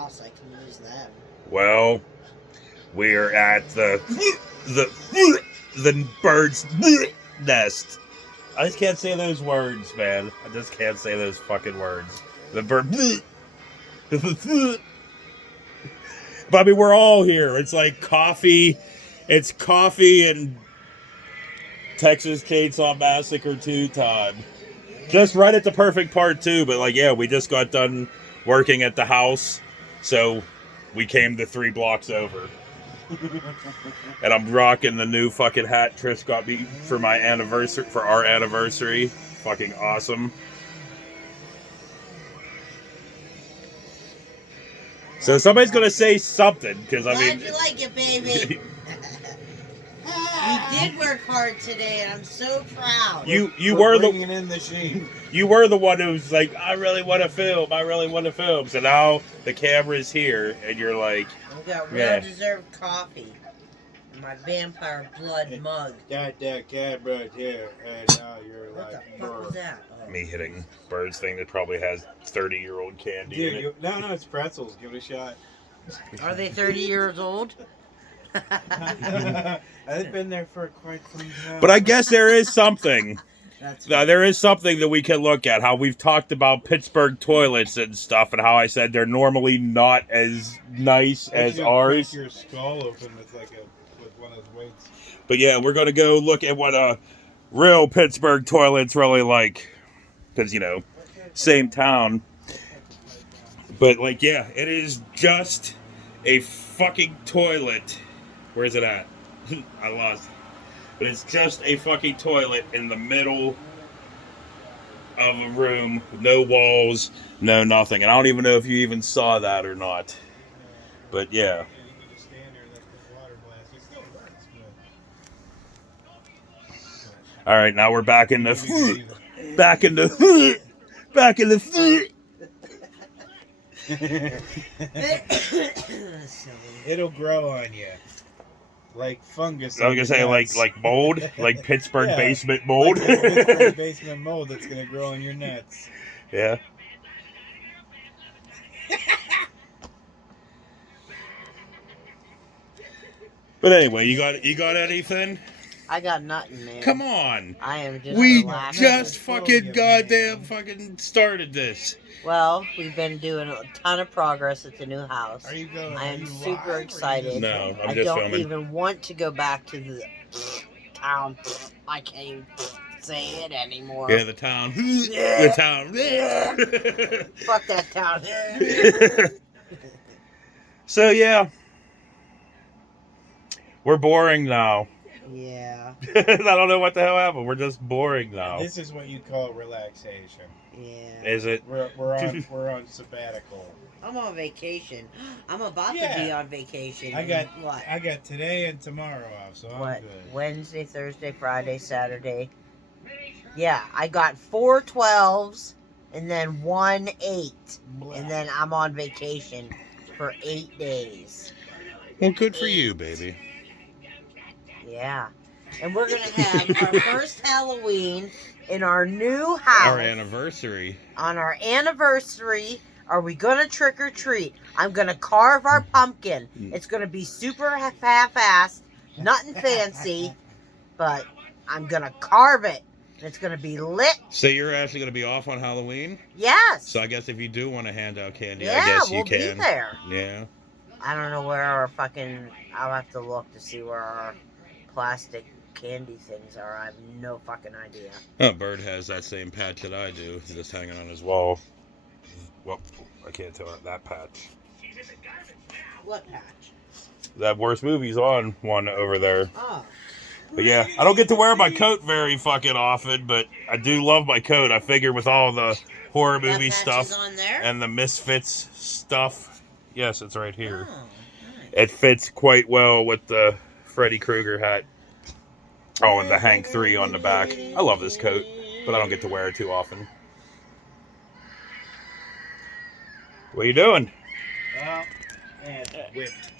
house, I can use them. Well, we're at the bird's nest. I just can't say those words, man. I just can't say those fucking words. The bird. But I mean, we're all here. It's like coffee. It's coffee and Texas Chainsaw Massacre 2 time. Just right at the perfect part, too. But, like, yeah, we just got done working at the house. So we came to 3 blocks over. And I'm rocking the new fucking hat Trish got me for my anniversary, for our anniversary. Fucking awesome. So somebody's gonna say something, because I mean... Glad you like it, baby. You did work hard today, and I'm so proud. You were bringing in the sheen. You were the one who was like, I really want to film. I really want to film. So now the camera's here, and you're like, I've got well-deserved coffee in my vampire blood mug. Got that cat right here, and now you're What like, the fuck was that? Oh. me hitting Bird's thing that probably has 30-year-old candy in it. No, it's pretzels. Give it a shot. Are they 30 years old? I've been there for quite some time. But I guess there is something. That's There is something that we can look at. How we've talked about Pittsburgh toilets and stuff, and how I said they're normally not as nice as ours. Break your skull open with with one of those weights. But yeah, we're gonna go look at what a real Pittsburgh toilet's really like, because same town. But like, yeah, it is just a fucking toilet. Where's it at? I lost it. But it's just a fucking toilet in the middle of a room, no walls, no nothing. And I don't even know if you even saw that or not. But yeah. All right, now we're back in the It'll grow on you. Like fungus. I was gonna say like mold, like Pittsburgh basement mold. Like Pittsburgh basement mold that's gonna grow in your nuts. Yeah. But anyway, you got anything? I got nothing, man. Come on. I am just We relaxing. just fucking goddamn fucking started this. Well, we've been doing a ton of progress at the new house. Are you going? I am super excited. No, I'm I just don't filming. even want to go back to the town. I can't even say it anymore. Yeah, the town. The town. Fuck that town. So yeah. We're boring now. Yeah. I don't know what the hell happened. We're just boring now. This is what you call relaxation. Yeah. Is it? We're on sabbatical. I'm on vacation. I'm about to be on vacation. I got what? I got today and tomorrow off, so I'm What? good. Wednesday, Thursday, Friday, Saturday. Yeah, I got 4 12s and then 1 8. And then I'm on vacation for 8 days. Well, good for you, baby. Yeah. And we're going to have our first Halloween in our new house. Our anniversary. On our anniversary, are we going to trick or treat? I'm going to carve our pumpkin. It's going to be super half-assed, nothing fancy, but I'm going to carve it. And it's going to be lit. So you're actually going to be off on Halloween? Yes. So I guess if you do want to hand out candy, yeah, I guess we'll you can. be there. Yeah. I don't know where our I'll have to look to see where our plastic candy things are. I have no fucking idea. Oh, Bird has that same patch that I do. It's just hanging on his wall. Well, I can't tell that patch. What patch? That Worst Movies on one over there. Oh. But yeah, I don't get to wear my coat very fucking often, but I do love my coat. I figure with all the horror movie That patch stuff is on there? and the Misfits stuff. Yes, it's right here. Oh, nice. It fits quite well with the Freddy Krueger hat. Oh, and the Hank 3 on the back. I love this coat, but I don't get to wear it too often. What are you doing? Well, and whipped.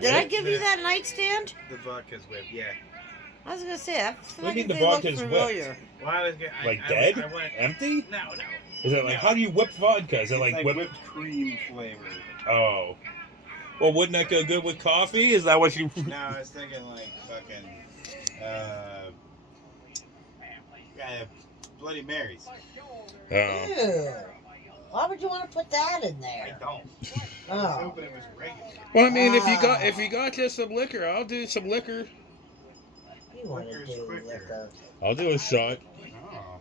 Did I give you that nightstand? The vodka's whipped, yeah. I was gonna say that. What do you mean the vodka's vodka's familiar. whipped? Well, I was Like dead? I went, Empty? no. Is it like, how do you whip vodka? Is it It's like, like whip? whipped cream flavored. Oh. Well, wouldn't that go good with coffee? Is that what you... No, I was thinking like fucking Bloody Marys. Oh. Ew. Why would you want to put that in I there? don't. I was Oh. hoping it was regular. Well, I mean, if you got just some liquor, I'll do some liquor. You want to Liquor's do quicker. liquor. I'll do a shot. Oh.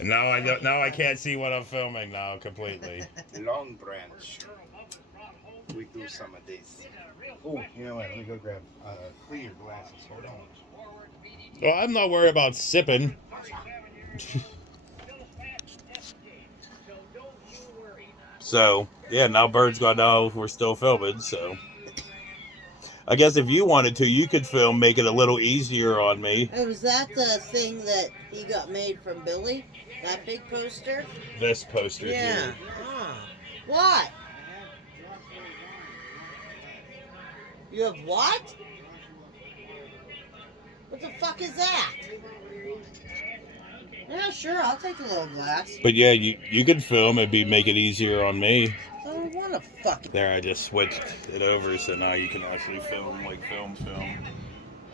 And now I can't see what I'm filming now completely. Long Branch. We do some of this. Oh, you know what? Let me go grab clear glasses. Hold on. Well, I'm not worried about sipping. So, yeah, now Bird's gonna know if we're still filming, so. I guess if you wanted to, you could film, make it a little easier on me. Oh, was that the thing that he got made from Billy? That big poster? This poster Yeah. here. Ah. What? You have what? What the fuck is that? Yeah, sure, I'll take a little glass. But yeah, you could film, make it easier on me. I don't want to fucking... There, I just switched it over, so now you can actually film, film.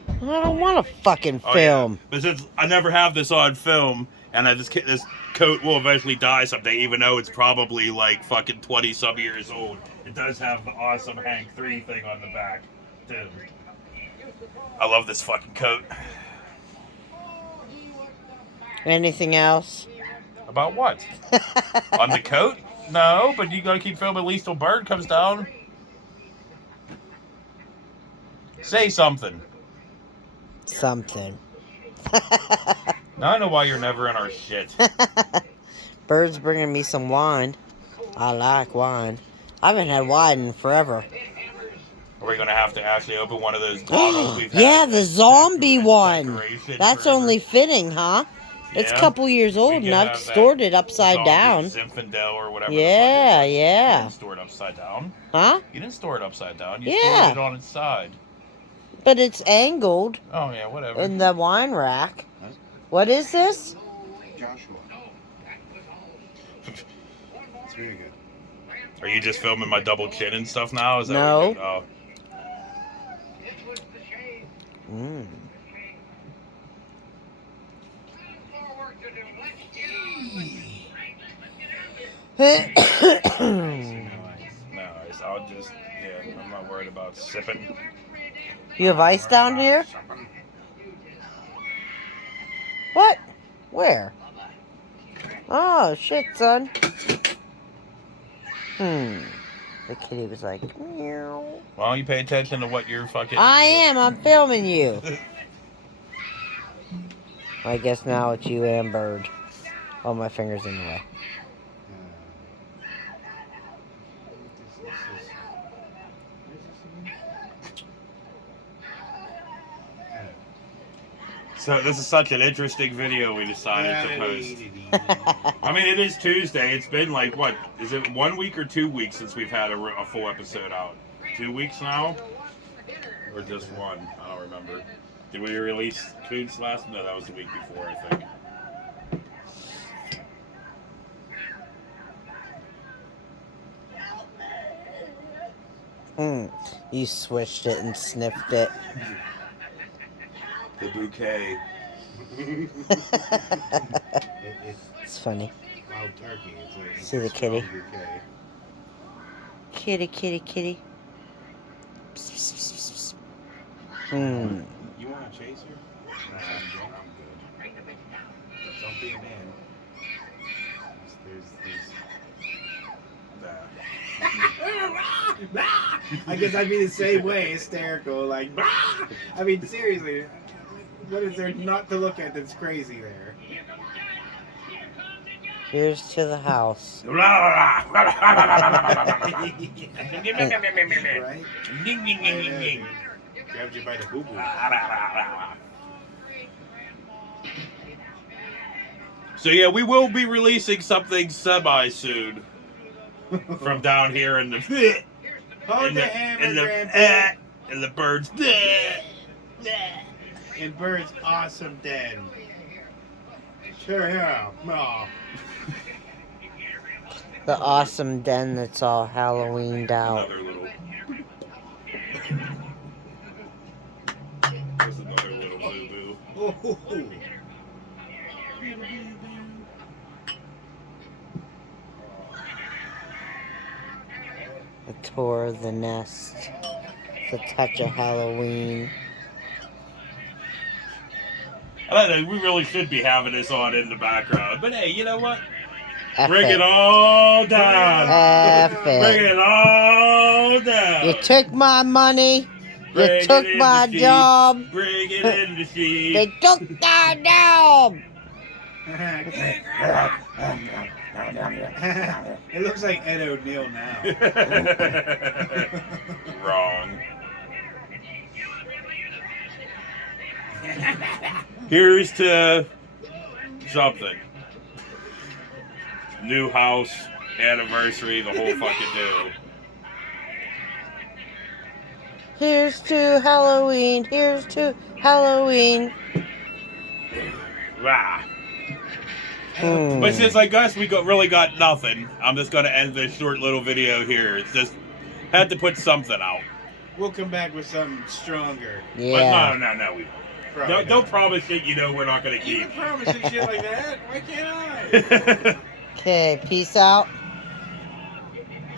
I don't want to fucking Oh, film. yeah. But since I never have this on film, and this coat will eventually die someday, even though it's probably like fucking 20-some years old, it does have the awesome Hank 3 thing on the back, too. I love this fucking coat. Anything else? About what? On the coat? No, but you gotta keep filming at least till Bird comes down. Say something. Something. Now I know why you're never in our shit. Bird's bringing me some wine. I like wine. I haven't had wine in forever. Are we gonna have to actually open one of those bottles we've had? Yeah, the zombie one. Decoration That's forever? only fitting, huh? It's a Yeah. couple years old, We and could I've have that stored it upside zombie down. Zinfandel or whatever. Yeah, You yeah. didn't store it upside down. Huh? You didn't store it upside down. You Yeah. stored it on its side. But it's angled Oh yeah, whatever. in the wine rack. What is this? Joshua. It's really good. Are you just filming my double chin and stuff now? Is that No. what you're doing? Oh. Mm. No, I'll just, yeah, I'm not worried about sipping. You have ice down here? What? Where? Oh, shit, son. The kitty was like, meow. Why don't you pay attention to what you're fucking... I am. I'm filming you. I guess now it's you and Bird. Oh, my finger's in the way. So this is such an interesting video we decided to post. I mean, it is Tuesday. It's been like, what? Is it 1 week or 2 weeks since we've had a full episode out? 2 weeks now? Or just one? I don't remember. Did we release Coons last? No, that was the week before, I think. You switched it and sniffed it. The bouquet. It's funny. Wild turkey. It's a See the kitty? strong bouquet. Kitty, kitty, kitty. Psst, psst, psst, psst. You want a chaser? I'm good. Don't be a man. I guess I'd be the same way, hysterical, like, I mean, seriously, what is there not to look at that's crazy there? Here's to the house. Right? Grabbed you by the boo-boo. So yeah, we will be releasing something semi soon from down here in the Hold in the the, hammer, in the, Grandpa. in the birds. And Bird's awesome den. Yeah. No. The awesome den that's all Halloweened out. Another little. There's another little boo boo. Oh. A tour of the nest. The touch of Halloween. I don't know. We really should be having this on in the background, but hey, you know what? F Bring it. it all down. F Bring it. it all down. You took my money. Bring You it took in my the sheep. job. Bring it in the sheep. They took our job. It looks like Ed O'Neill now. Wrong. Here's to something. New house, anniversary, the whole fucking deal. Here's to Halloween. Here's to Halloween. Rah. Hmm. But since like us, we really got nothing. I'm just gonna end this short little video here. It's just had to put something out. We'll come back with something stronger. Yeah. But no, we won't. Probably Don't promise shit you know we're not gonna You keep. can promise and shit like that. Why can't I? Okay, peace out.